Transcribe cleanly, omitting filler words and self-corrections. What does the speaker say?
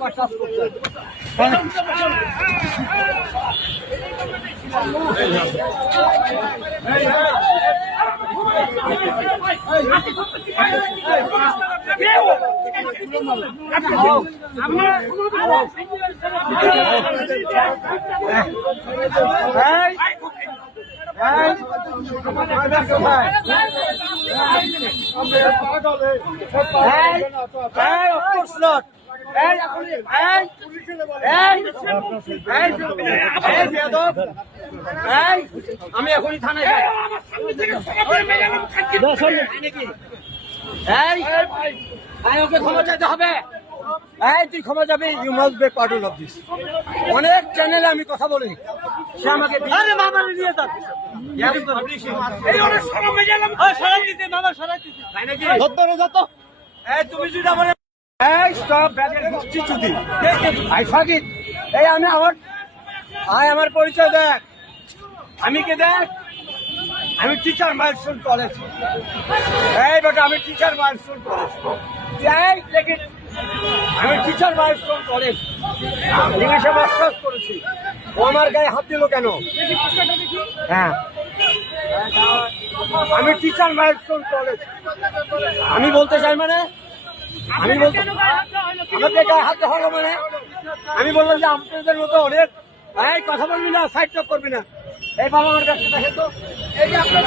কাজ করছে। আমি এখনই থানায় যাই। ওকে ক্ষমা চাইতে হবে। তুই ক্ষমা যাবে। You must be part of this. অনেক চ্যানেলে আমি কথা বলি, সে আমাকে নিয়ে তুমি যদি আমার আমার পরিচয় দেখ। আমি কে দেখ? আমি টিচার মাইলস্টোন কলেজ। এই বেটা, আমি টিচার মাইলস্টোন কলেজ। আমি টিচার মাইলস্টোন কলেজ ইংলিশে মাস্টার্স করেছি। ও আমার গায়ে হাত দিল কেন? হ্যাঁ, আমি টিচার মাইলস্টোন কলেজ। আমি বলতে চাই মানে আমি বলতে আমাকে গায়ে হাত দেওয়া হলো মানে আমি বললাম যে আপনাদের মতো অনেক কথা বলবি না, সাইড টক করবি না। এই বাবা আমার কাছে দেখেন তো, এই যে আপনার